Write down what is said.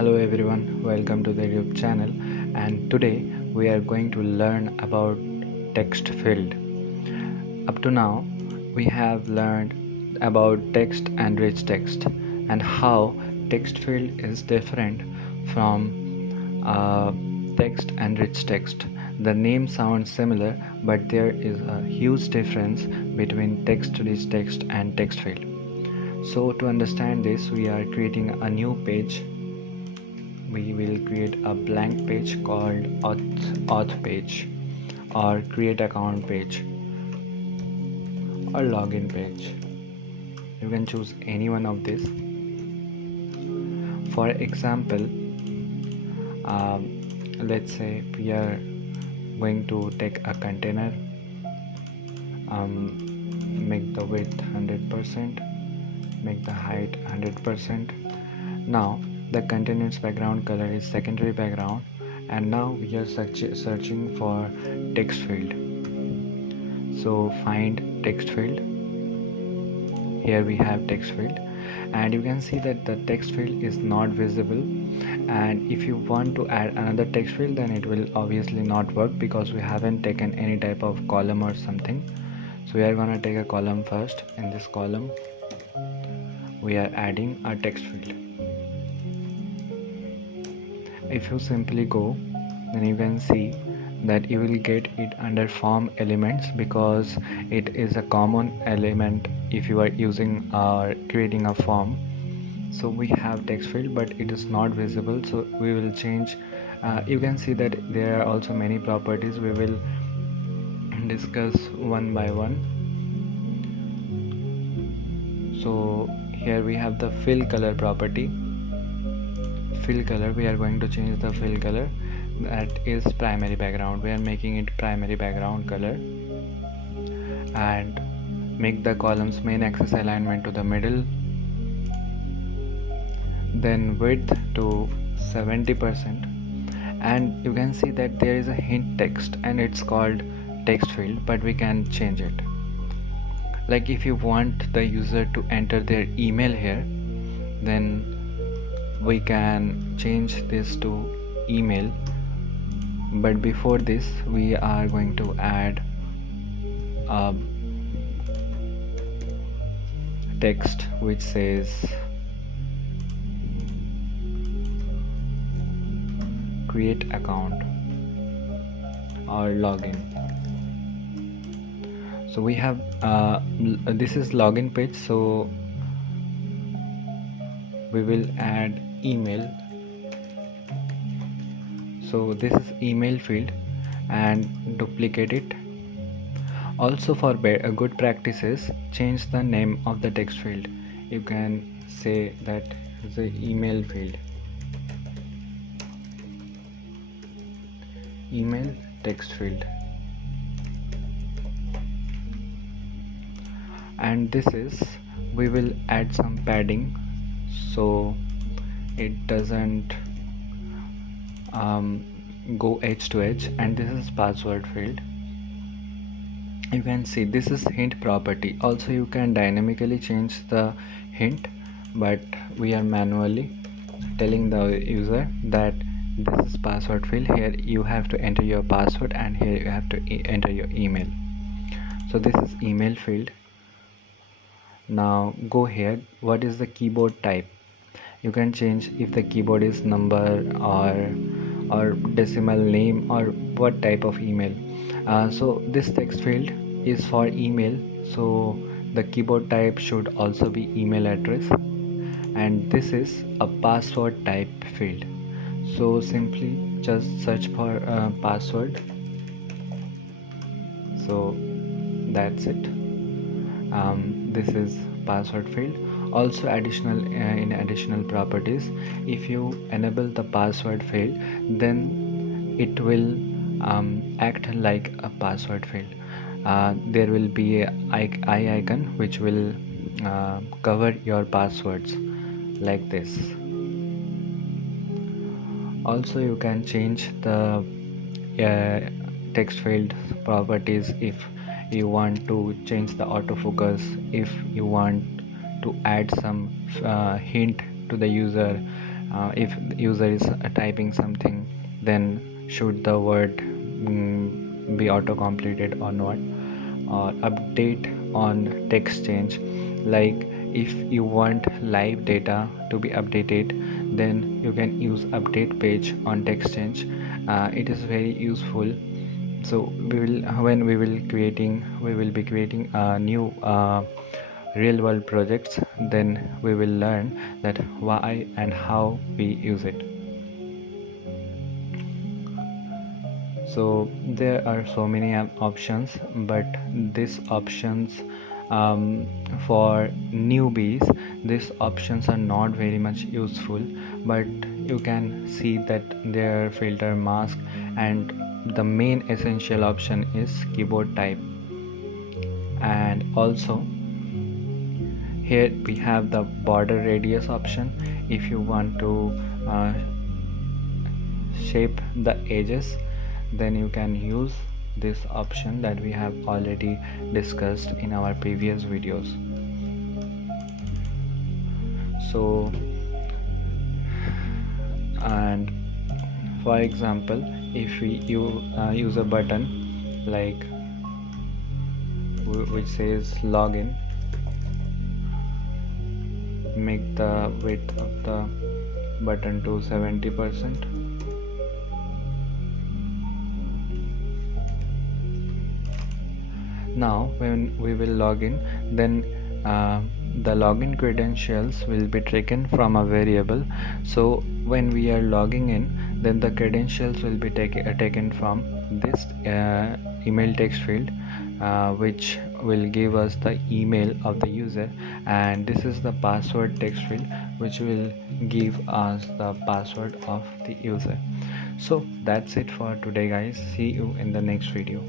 Hello everyone, welcome to the YouTube channel, and today we are going to learn about text field. Up to now we have learned about text and rich text and how text field is different from text and rich text. The name sounds similar, but there is a huge difference between text, rich text and text field. So to understand this, we are creating a new page. We will create a blank page called auth page, or create account page, or login page. You can choose any one of these. For example, let's say we are going to take a container, make the width 100%, make the height 100%. Now the container's background color is secondary background, and now we are searching for text field. So find text field. Here we have text field, and you can see that the text field is not visible, and if you want to add another text field, then it will obviously not work because we haven't taken any type of column or something. So we are gonna take a column first. In this column we are adding a text field. If you simply go, then you can see that you will get it under form elements, because it is a common element if you are using or creating a form. So we have text field, but it is not visible, so we will change. You can see that there are also many properties. We will discuss one by one. So here we have the fill color property. Fill color, we are going to change the fill color, that is primary background. We are making it primary background color, and make the columns main axis alignment to the middle, then width to 70%, and you can see that there is a hint text and it's called text field, but we can change it. Like if you want the user to enter their email here, then we can change this to email. But before this, we are going to add a text which says create account or login. So we have this is login page, so we will add email. So this is email field, and duplicate it. Also, for good practices, change the name of the text field. You can say that the email field, email text field, and this is, we will add some padding so it doesn't go edge to edge. And this is password field. You can see this is hint property. Also you can dynamically change the hint, but we are manually telling the user that this is password field. Here you have to enter your password, and here you have to enter your email. So this is email field. Now go here, what is the keyboard type? You can change if the keyboard is number or decimal name, or what type of email. So this text field is for email, so the keyboard type should also be email address. And this is a password type field, so simply just search for password. So that's it. This is password field. Also in additional properties, if you enable the password field, then it will act like a password field. There will be a eye icon which will cover your passwords like this. Also you can change the text field properties. If you want to change the autofocus, if you want to add some hint to the user, If the user is typing something, then should the word be auto completed or not, or update on text change. Like if you want live data to be updated, then you can use update page on text change. It is very useful. So we will be creating a new real world projects, then we will learn that why and how we use it. So there are so many options, but these options, for newbies, these options are not very much useful, but you can see that their filter mask, and the main essential option is keyboard type. And also here we have the border radius option. If you want to uh, shape the edges, then you can use this option that we have already discussed in our previous videos. So, and for example, if we use a button like which says login, make the width of the button to 70%. Now when we will log in, then the login credentials will be taken from a variable. So when we are logging in, then the credentials will be taken from this email text field, which will give us the email of the user, and this is the password text field which will give us the password of the user. So that's it for today, guys. See you in the next video.